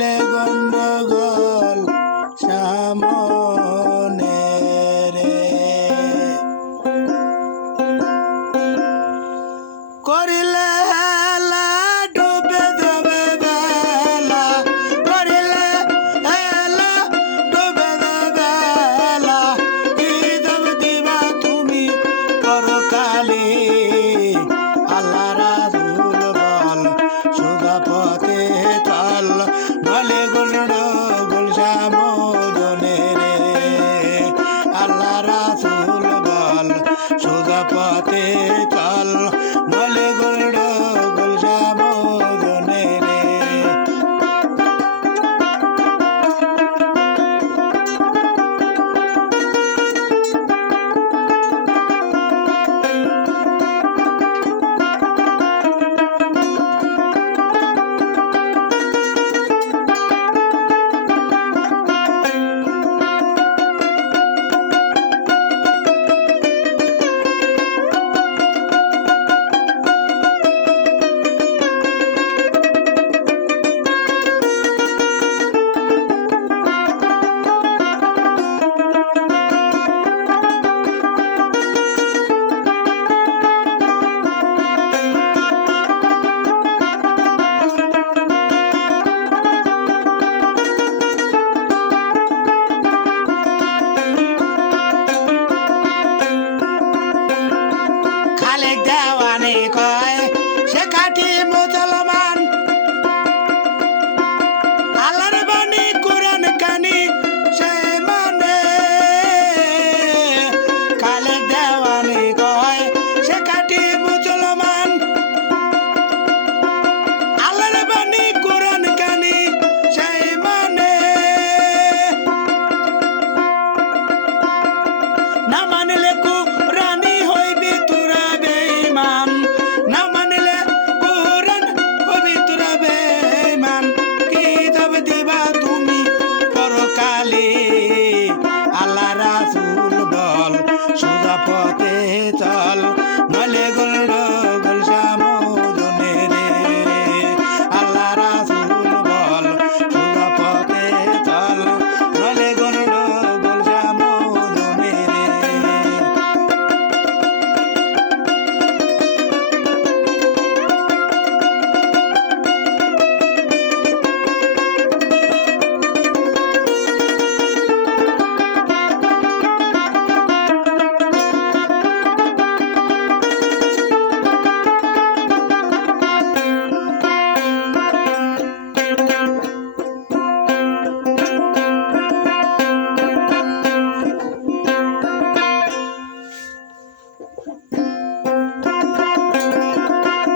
করিলে গন্ডগোল সামনে রে করিলে হেলা ডুবে যাবে বেলা করিলে হেলা ডুবে যাবে বেলা কি যাব দিবা তুমি পরকালে আল্লাহ রাসূল বল সোজা পথে চল বলে গন্ডগোল সামনে রে আল্লাহ রাসূল বল সোজা পথে চল বলে গন্ডগোল সামনে রে কয় সে কাঠি মুসলমান আল্লাহর বাণী কোরআন কানি সে মানে কালে দেওয়ানি কয় সে কাঠি মুসলমান আল্লাহর বাণী কোরআন কানি সে মানে না মানলে কুরানি হইবি তোরা বেঈমান না মানলে কোরআন হবি তোরা বেঈমান কি যাব দিবা তুমি পরকালে আল্লাহ রাসূল বল সোজা পথে চল নলে গন্ডগোল সামনে রে আল্লাহ রাসূল বল সোজা পথে চল নলে গন্ডগোল সামনে রে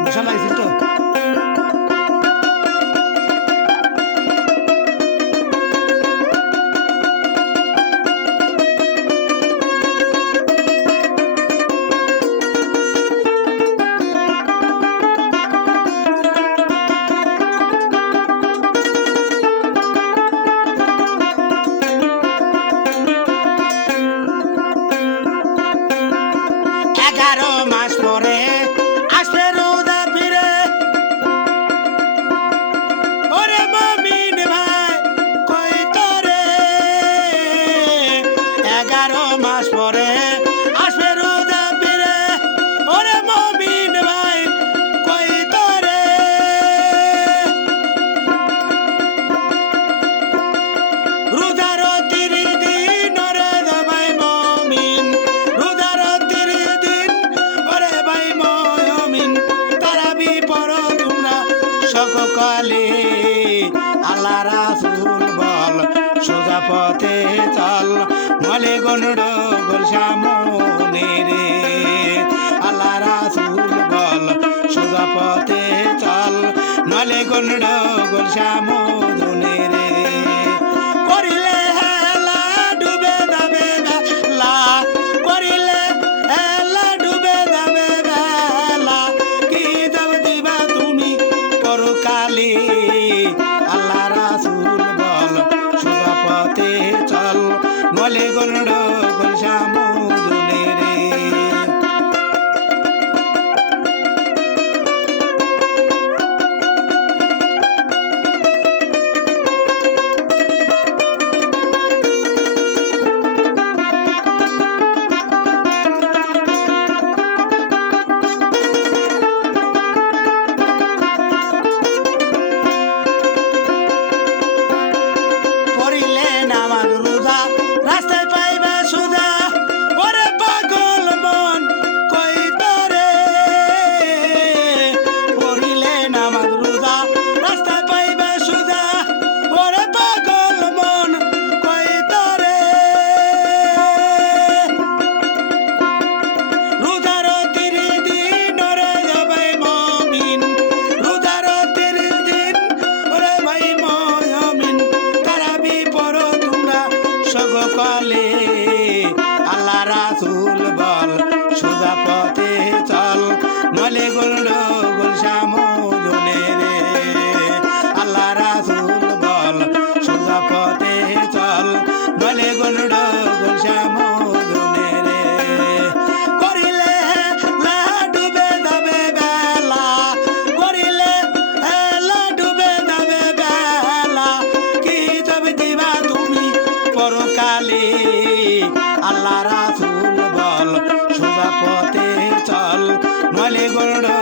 মশা লাগছিল তো এগারো মাস পরে আসবে রোজা ফিরে ওরে মুমিন ভাই কই তোরে 11 মাস পরে আসবে রোজা ফিরে ওরে মুমিন ভাই কই তোরে রোজার 30 দিন ওরে ভাই মুমিন রোজার 30 দিন ওরে ভাই মুমিন তারাবি পড়ো তোমরা সকলে আল্লাহ রাসূল বল সোজা পথে চল নলে গন্ডগোল সামনে রে আল্লাহ রাসূল বল সোজা পথে চল নলে গন্ডগোল সামনে রে করিলে হেলা ডুবে যাবে বেলা করিলে হেলা ডুবে যাবে বেলা কি যাব দিবা তুমি পরকালে আল্লাহ রাসূল বল সোজা পথে চল নলে গন্ডগোল সামনে রে সোজা পথে চল নলে গড়